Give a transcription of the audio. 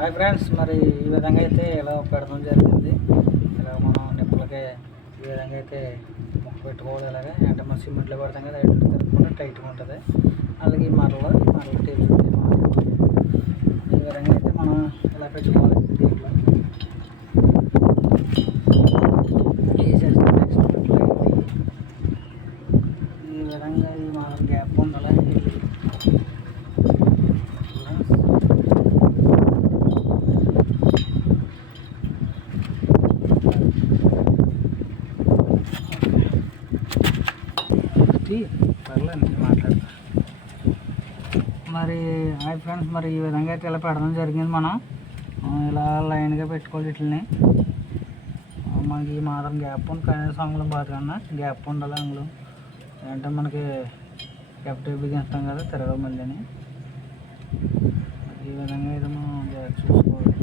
Hi friends, మరి ఈ విధంగా అయితే ఇలా పెడతాం జరిగింది. ఇలా మనం నిప్పులకి ఈ విధంగా అయితే ముక్క పెట్టుకోవాలి. ఇలాగా అంటే మనం సిమెంట్లో పెడతాం కదా, ఎటు తిరగకుండా టైట్గా ఉంటుంది. అలాగే ఈ మరలో టేప్స్ ఈ విధంగా అయితే మనం ఇలా పెట్టుకోవాలి. దీంట్లో ఈ విధంగా ఈ మనం గ్యాప్ ఉండాలి. పర్లేదు మాట్లాడతా. మరి హాయ్ ఫ్రెండ్స్, మరి ఈ విధంగా అయితే ఇలా పెడడం జరిగింది. మనం ఇలా లైన్గా పెట్టుకోవాలి. వీటిని మనకి మాత్రం గ్యాప్ ఉంది, కనీసం అంగుళం బాధ కన్నా గ్యాప్ ఉండాలి. అంగుళం అంటే మనకి కెప్టేబుల్ బిగిస్తాం కదా, తిరగదు మళ్ళీ. ఈ విధంగా అయితే మనం చూసుకోవాలి.